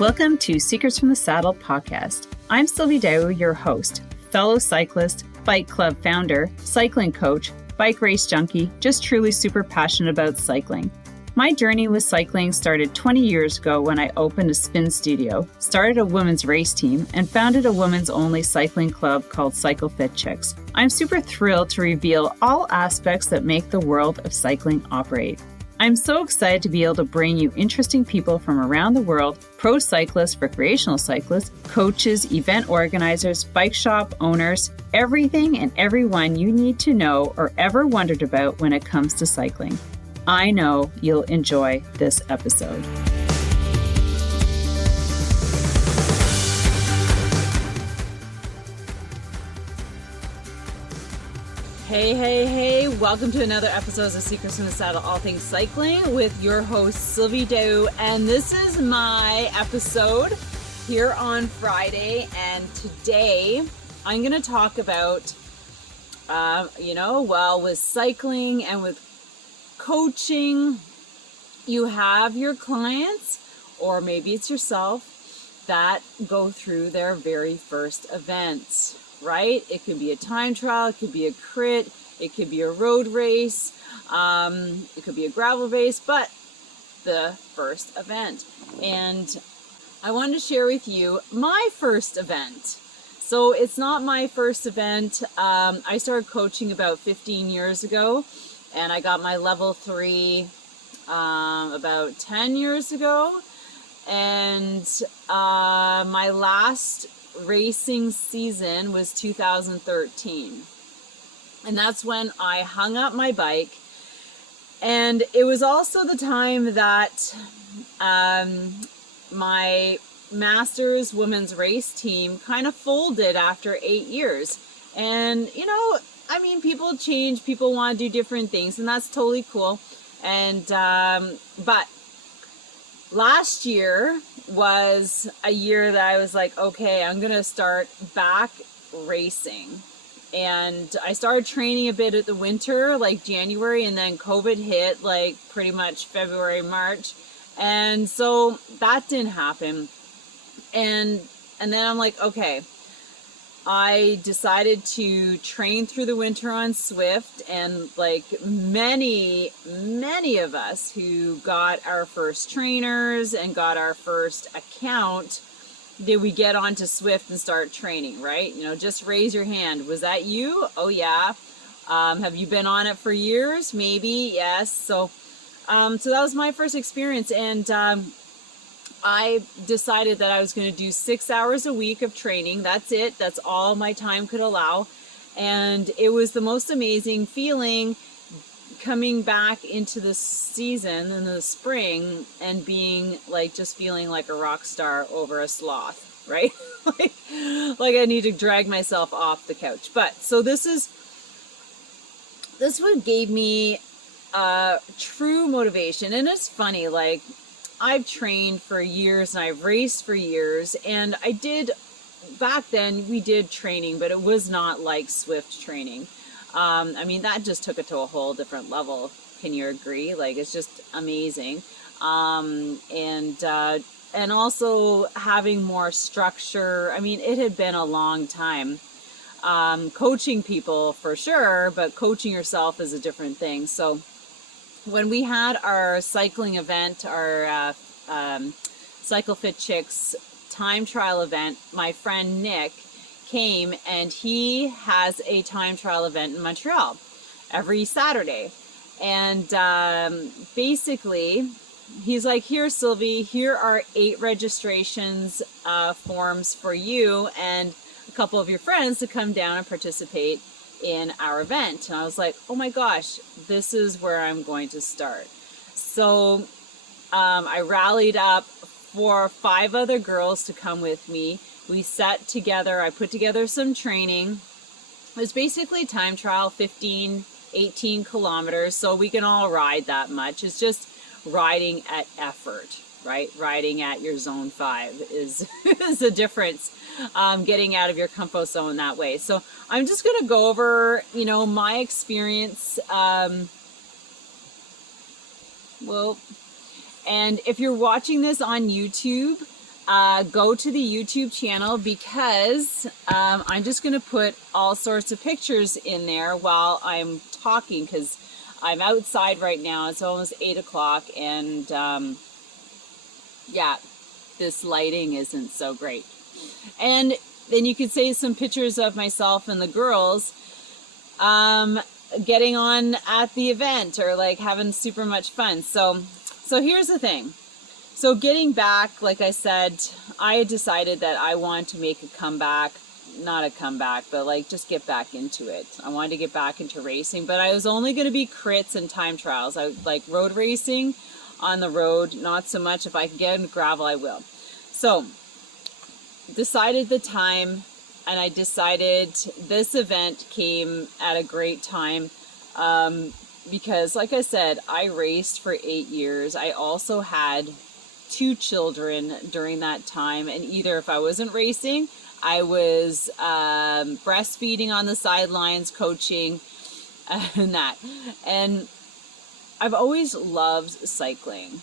Welcome to Secrets from the Saddle podcast. I'm Sylvie, your host, fellow cyclist, bike club founder, cycling coach, bike race junkie, just truly super passionate about cycling. My journey with cycling started 20 years ago when I opened a spin studio, started a women's race team, and founded a women's only cycling club called Cycle Fit Chicks. I'm super thrilled to reveal all aspects that make the world of cycling operate. I'm so excited to be able to bring you interesting people from around the world, pro cyclists, recreational cyclists, coaches, event organizers, bike shop owners, everything and everyone you need to know or ever wondered about when it comes to cycling. I know you'll enjoy this episode. Hey, welcome to another episode of Secrets from the Saddle, all things cycling with your host, Sylvie, and this is my episode here on Friday, and today I'm going to talk about, with cycling and with coaching, you have your clients, or maybe it's yourself, that go through their very first event. Right? It could be a time trial, it could be a crit, it could be a road race, it could be a gravel race, but the first event. And I wanted to share with you my first event. So it's not my first event. I started coaching about 15 years ago, and I got my level 3 about 10 years ago. And my last racing season was 2013, and that's when I hung up my bike. And it was also the time that my Masters women's race team kind of folded after 8 years. And people change, people want to do different things, and that's totally cool. And but last year was a year that I was like, okay, I'm going to start back racing. And I started training a bit at the winter, like January, and then COVID hit like pretty much February, March. And so that didn't happen. And then I'm like, okay, I decided to train through the winter on Swift, and like many of us who got our first trainers and got our first account, did we get onto Swift and start training, right? Just raise your hand. Was that you? Oh yeah. Have you been on it for years? Maybe, yes. So that was my first experience, and I decided that I was going to do 6 hours a week of training. That's it. That's all my time could allow. And it was the most amazing feeling coming back into the season in the spring and being like, just feeling like a rock star over a sloth, right? like I need to drag myself off the couch. But so this what gave me true motivation. And it's funny, like, I've trained for years and I've raced for years, and back then we did training, but it was not like Swift training. That just took it to a whole different level. Can you agree? Like, it's just amazing. And also having more structure. It had been a long time. Coaching people for sure, but coaching yourself is a different thing. So when we had our cycling event, our Cycle Fit Chicks time trial event, my friend Nick came, and he has a time trial event in Montreal every Saturday. And basically, he's like, here, Sylvie, here are 8 registrations forms for you and a couple of your friends to come down and participate in our event. And I was like, oh my gosh, this is where I'm going to start. So I rallied up 4 or 5 other girls to come with me. We sat together, I put together some training. It was basically time trial, 15, 18 kilometers, so we can all ride that much. It's just riding at effort, right? Riding at your zone 5 is the difference. Getting out of your comfort zone that way. So I'm just going to go over, my experience. And if you're watching this on YouTube, go to the YouTube channel, because I'm just going to put all sorts of pictures in there while I'm talking, because I'm outside right now. It's almost 8 o'clock, and yeah, this lighting isn't so great. And then you could say some pictures of myself and the girls getting on at the event, or like having super much fun. So here's the thing. So getting back, like I said, I had decided that I wanted to make a comeback, not a comeback, but like just get back into it. I wanted to get back into racing, but I was only going to be crits and time trials. I like road racing on the road, not so much. If I can get into gravel, I will. So decided the time, and I decided this event came at a great time. Because like I said, I raced for 8 years. I also had 2 children during that time, and either if I wasn't racing, I was breastfeeding on the sidelines, coaching, and that. And I've always loved cycling,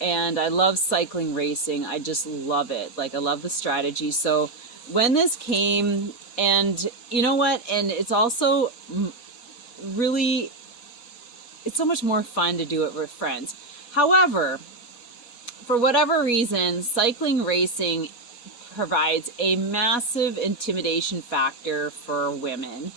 and I love cycling racing. I just love it. Like, I love the strategy. So when this came, and you know what, and it's also really, it's so much more fun to do it with friends. However, for whatever reason, cycling racing provides a massive intimidation factor for women.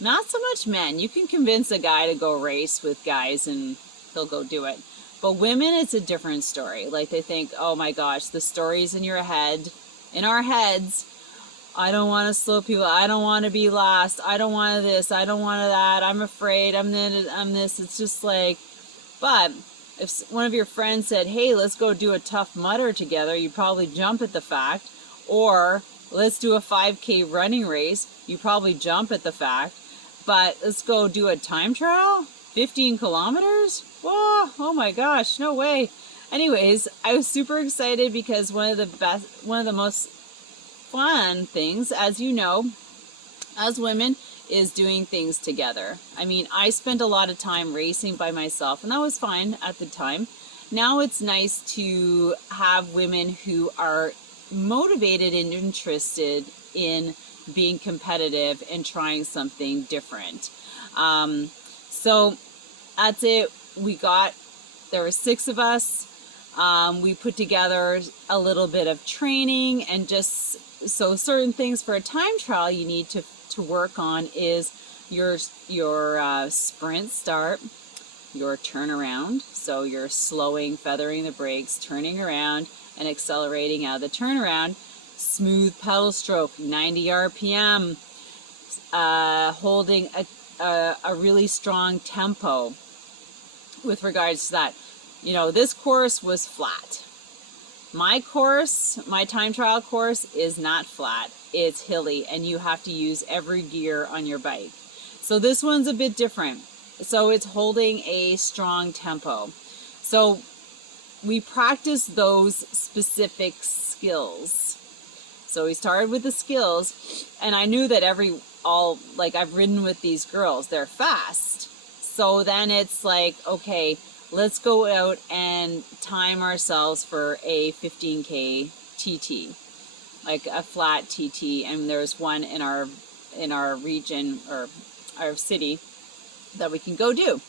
Not so much men. You can convince a guy to go race with guys and he'll go do it. But women, it's a different story. Like, they think, oh my gosh, the stories in your head, in our heads, I don't want to slow people, I don't want to be last, I don't want this, I don't want that, I'm afraid, I'm this. It's just like, but if one of your friends said, hey, let's go do a Tough Mudder together, you probably jump at the fact. Or let's do a 5K running race, you probably jump at the fact. But let's go do a time trial, 15 kilometers? Whoa, oh my gosh, no way. Anyways, I was super excited because one of the most fun things, as you know, as women, is doing things together. I mean, I spent a lot of time racing by myself, and that was fine at the time. Now it's nice to have women who are motivated and interested in being competitive and trying something different. So that's it. There were 6 of us. We put together a little bit of training, and just so certain things for a time trial you need to work on is your sprint start, your turnaround. So you're slowing, feathering the brakes, turning around, and accelerating out of the turnaround. Smooth pedal stroke, 90 RPM, holding a really strong tempo with regards to that. You know, this course was flat. My course, my time trial course, is not flat. It's hilly, and you have to use every gear on your bike. So this one's a bit different. So it's holding a strong tempo. So we practice those specific skills. So we started with the skills, and I knew that I've ridden with these girls, they're fast. So then it's like, okay, let's go out and time ourselves for a 15K TT, like a flat TT. And there's one in our region, or our city, that we can go do.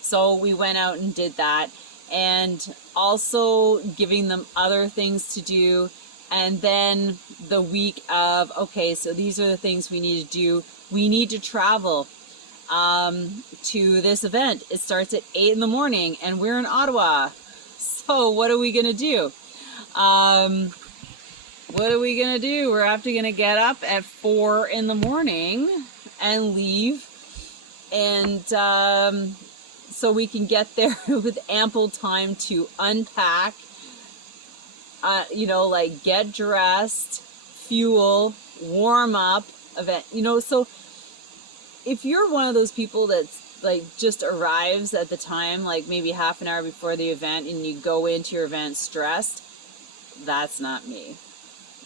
So we went out and did that, and also giving them other things to do. And then the week of, okay, so these are the things we need to do. We need to travel to this event. It starts at 8 in the morning, and we're in Ottawa. So what are we going to do? We're after going to get up at 4 in the morning and leave. And so we can get there with ample time to unpack, like get dressed, fuel, warm up, event, so if you're one of those people that's like just arrives at the time, like maybe half an hour before the event, and you go into your event stressed, that's not me.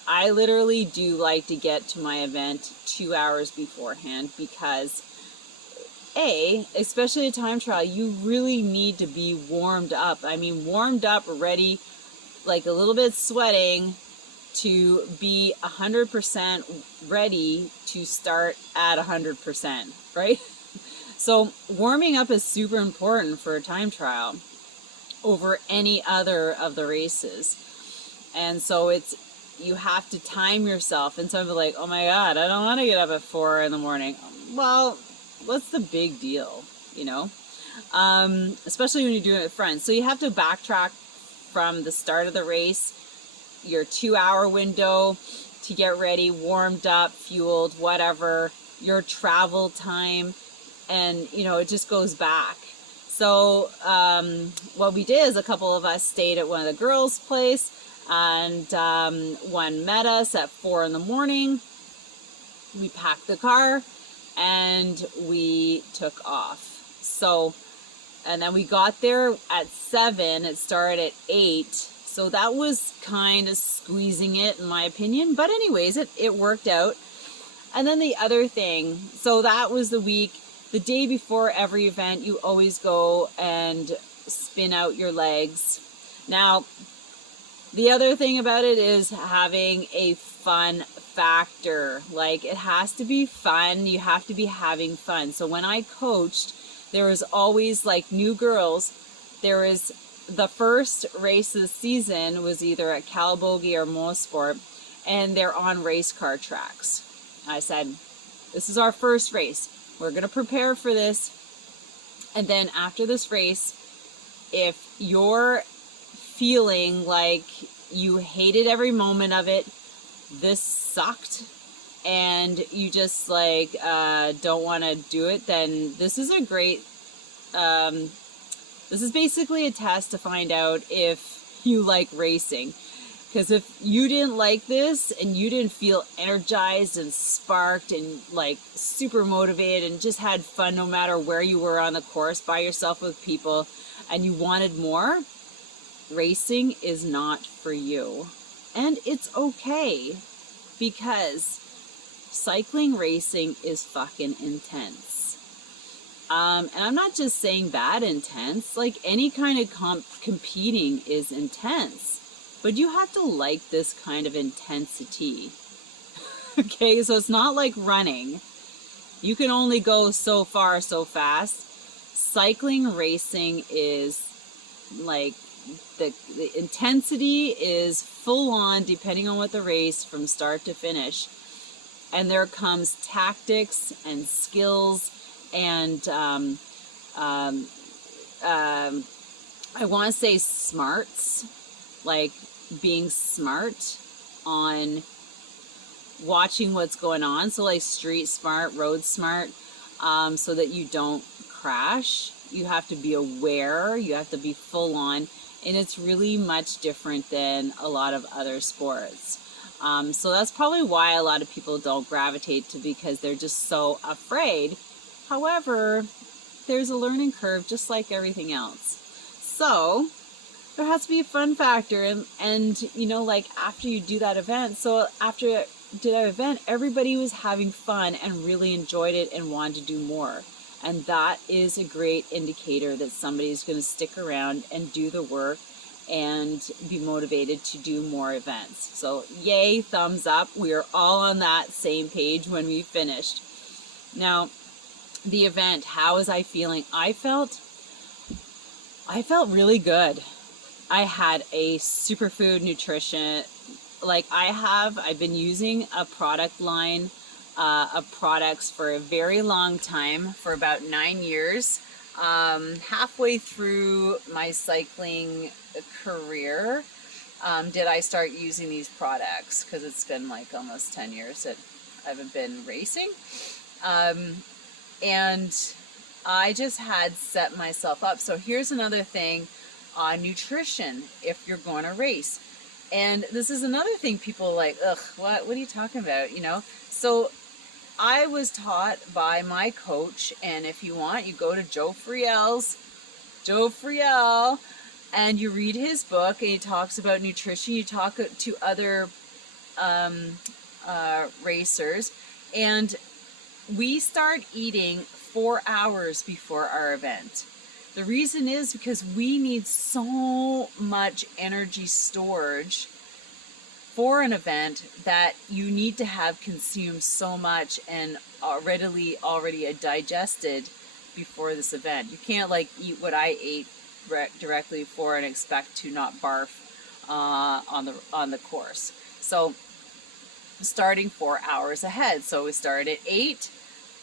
I literally do like to get to my event 2 hours beforehand, because especially a time trial, you really need to be warmed up. I mean, warmed up, ready, like a little bit sweating, to be 100% ready to start at 100%, right? So warming up is super important for a time trial over any other of the races. And so you have to time yourself. And some people are like, oh my God, I don't want to get up at 4 in the morning. Well, what's the big deal, you know? Especially when you're doing it with friends. So you have to backtrack from the start of the race, your 2-hour window to get ready, warmed up, fueled, whatever, your travel time, and you know, it just goes back. So what we did is a couple of us stayed at one of the girls' place, and one met us at 4 in the morning. We packed the car and we took off. So, and then we got there at 7. It started at 8. So that was kind of squeezing it, in my opinion. But anyways, it worked out. And then the other thing, so that was the week. The day before every event, you always go and spin out your legs. Now, the other thing about it is having a fun factor. Like, it has to be fun. You have to be having fun. So when I coached, there was always, like, new girls. There was the first race of the season was either at Calabogie or Mosport, and they're on race car tracks. I said, this is our first race. We're going to prepare for this. And then after this race, if you're feeling like you hated every moment of it, this sucked, and you just like don't want to do it, then this is a great this is basically a test to find out if you like racing. Because if you didn't like this and you didn't feel energized and sparked and like super motivated and just had fun no matter where you were on the course by yourself with people, and you wanted more, racing is not for you. And it's okay, because cycling racing is fucking intense. And I'm not just saying bad intense, like any kind of competing is intense, but you have to like this kind of intensity. Okay, so it's not like running. You can only go so far so fast. Cycling racing is like, the intensity is full on, depending on what the race, from start to finish. And there comes tactics and skills and I want to say smarts, like being smart on watching what's going on. So like street smart, road smart, so that you don't crash. You have to be aware, you have to be full on, and it's really much different than a lot of other sports. So that's probably why a lot of people don't gravitate to, because they're just so afraid. However, there's a learning curve just like everything else. So there has to be a fun factor, and you know, like after you do that event, so after I did that event, everybody was having fun and really enjoyed it and wanted to do more. And that is a great indicator that somebody's going to stick around and do the work and be motivated to do more events. So yay, thumbs up. We are all on that same page when we finished. Now, the event, how was I feeling? I felt really good. I had a superfood nutrition. Like I've been using a product line of products for a very long time, for about 9 years. Halfway through my cycling career, did I start using these products, because it's been like almost 10 years that I haven't been racing. And I just had set myself up. So here's another thing on nutrition if you're going to race. And this is another thing people are like, ugh, what are you talking about, you know? So I was taught by my coach, and if you want, you go to Joe Friel, and you read his book, and he talks about nutrition. You talk to other racers, and we start eating 4 hours before our event. The reason is because we need so much energy storage for an event that you need to have consumed so much and already digested before this event. You can't like eat what I ate directly before and expect to not barf on the course. So starting 4 hours ahead. So we started at 8.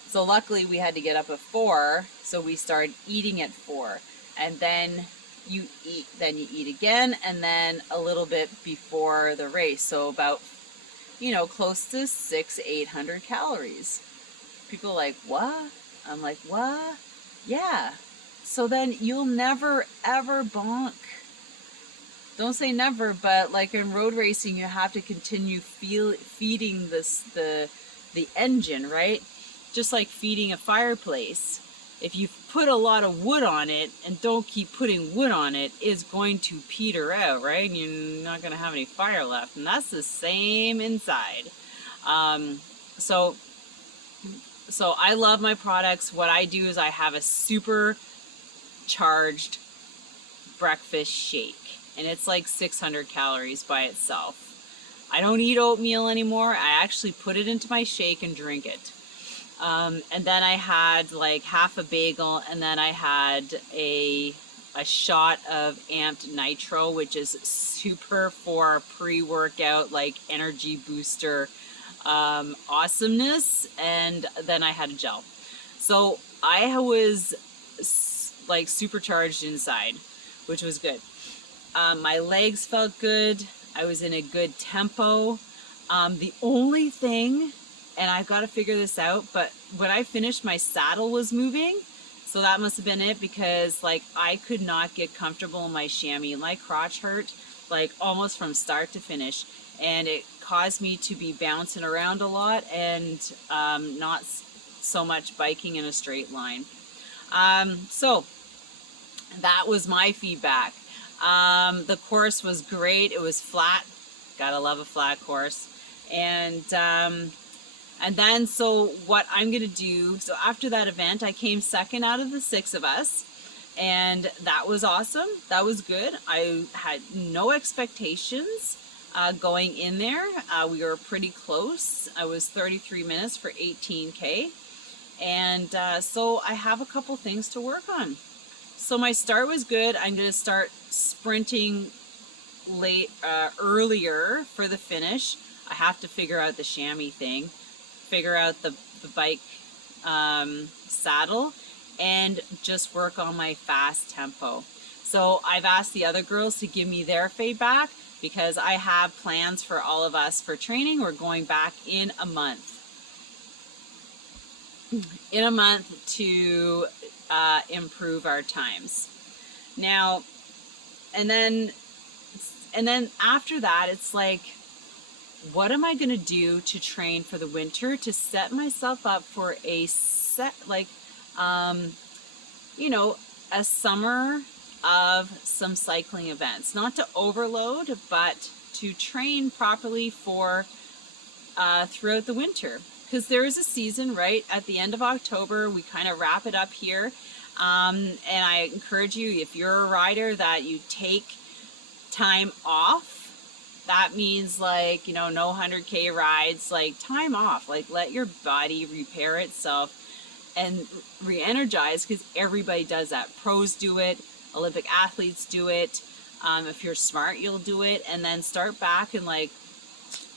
So luckily we had to get up at 4. So we started eating at 4, and then you eat again, and then a little bit before the race. So about, close to 600-800 calories. People are like, what? I'm like, what? Yeah. So then you'll never ever bonk. Don't say never, but like in road racing, you have to continue feeding the engine, right? Just like feeding a fireplace. If you put a lot of wood on it and don't keep putting wood on it, it's going to peter out, right? And you're not going to have any fire left. And that's the same inside. So I love my products. What I do is I have a super charged breakfast shake, and it's like 600 calories by itself. I don't eat oatmeal anymore. I actually put it into my shake and drink it. And then I had like half a bagel, and then I had a shot of amped nitro, which is super for pre-workout, like energy booster awesomeness. And then I had a gel. So I was like supercharged inside, which was good. My legs felt good. I was in a good tempo. The only thing, and I've got to figure this out, but when I finished, my saddle was moving. So that must have been it, because like I could not get comfortable in my chamois. My crotch hurt like almost from start to finish, and it caused me to be bouncing around a lot and not so much biking in a straight line. So that was my feedback. The course was great. It was flat. Gotta love a flat course. And then, so what I'm going to do, so after that event, I came second out of the 6 of us, and that was awesome. That was good. I had no expectations going in there. We were pretty close. I was 33 minutes for 18K. And so I have a couple things to work on. So my start was good. I'm going to start sprinting earlier for the finish. I have to figure out the chamois thing, figure out the bike saddle, and just work on my fast tempo. So I've asked the other girls to give me their feedback, because I have plans for all of us for training. We're going back in a month. To improve our times. Now, and then after that, it's like, what am I going to do to train for the winter to set myself up for a summer of some cycling events? Not to overload, but to train properly for throughout the winter. Because there is a season, right? At the end of October, we kind of wrap it up here. And I encourage you, if you're a rider, that you take time off. That means like, no 100K rides, like time off, like let your body repair itself and re-energize, because everybody does that. Pros do it, Olympic athletes do it. If you're smart, you'll do it, and then start back in like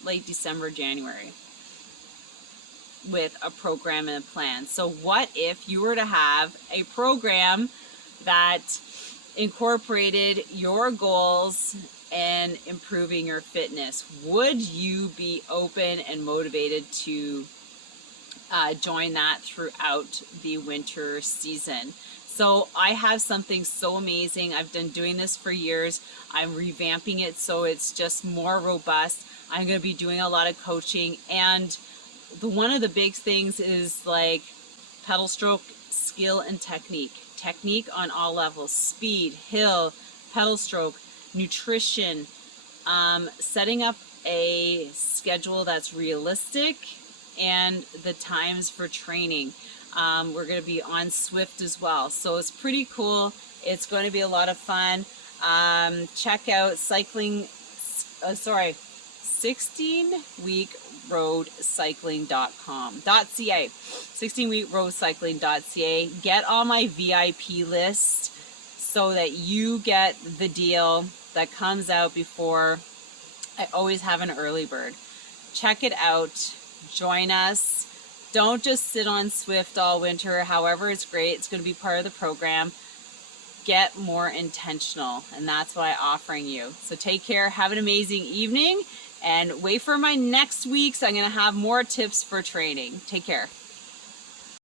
late December, January with a program and a plan. So what if you were to have a program that incorporated your goals and improving your fitness? Would you be open and motivated to join that throughout the winter season? So I have something so amazing. I've been doing this for years. I'm revamping it so it's just more robust. I'm going to be doing a lot of coaching, and one of the big things is like pedal stroke skill and technique on all levels: speed, hill, pedal stroke, nutrition, setting up a schedule that's realistic, and the times for training. We're going to be on Swift as well, so it's pretty cool. It's going to be a lot of fun. Check out 16weekroadcycling.ca. 16weekroadcycling.ca. Get on my VIP list so that you get the deal that comes out before. I always have an early bird. Check it out. Join us. Don't just sit on Swift all winter. However, it's great. It's going to be part of the program. Get more intentional, and that's what I'm offering you. So take care. Have an amazing evening, and wait for my next week. So I'm going to have more tips for training. Take care.